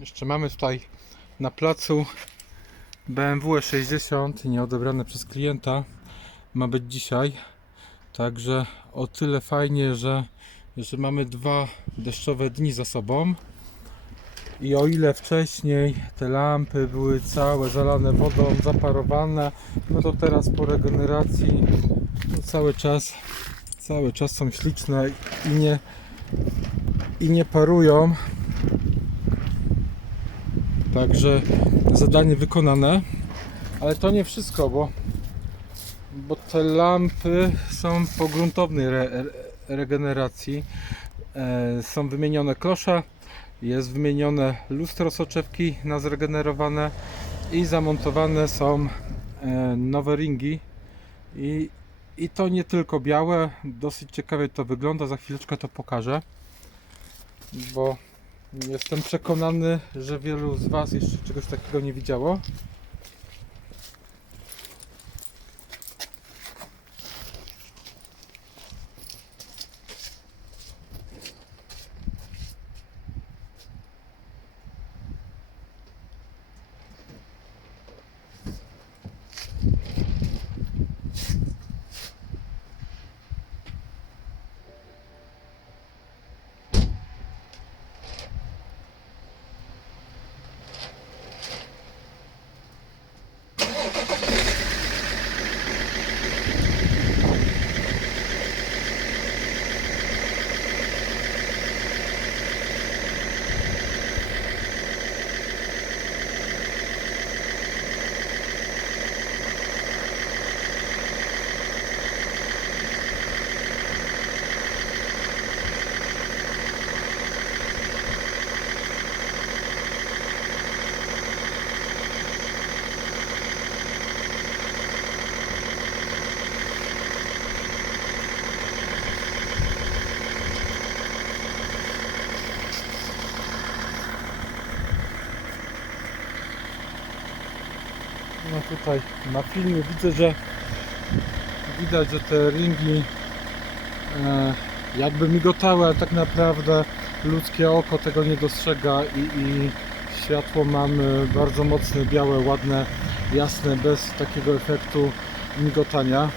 Jeszcze mamy tutaj na placu BMW 60 nieodebrane przez klienta. Ma być dzisiaj. Także o tyle fajnie, że, że mamy dwa deszczowe dni za sobą. I o ile wcześniej te lampy były całe zalane wodą, zaparowane, no to teraz po regeneracji no cały czas cały czas są śliczne i nie i nie parują. Także zadanie wykonane. Ale to nie wszystko, bo, bo te lampy są po gruntownej re, re, regeneracji. E, są wymienione klosze, jest wymienione lustro soczewki na zregenerowane i zamontowane są e, nowe ringi. I, I to nie tylko białe, dosyć ciekawie to wygląda, za chwileczkę to pokażę. Bo jestem przekonany, że wielu z Was jeszcze czegoś takiego nie widziało. No tutaj na filmie widzę, że widać, że te ringi e, jakby migotały, ale tak naprawdę ludzkie oko tego nie dostrzega i, i światło mamy bardzo mocne, białe, ładne, jasne, bez takiego efektu migotania.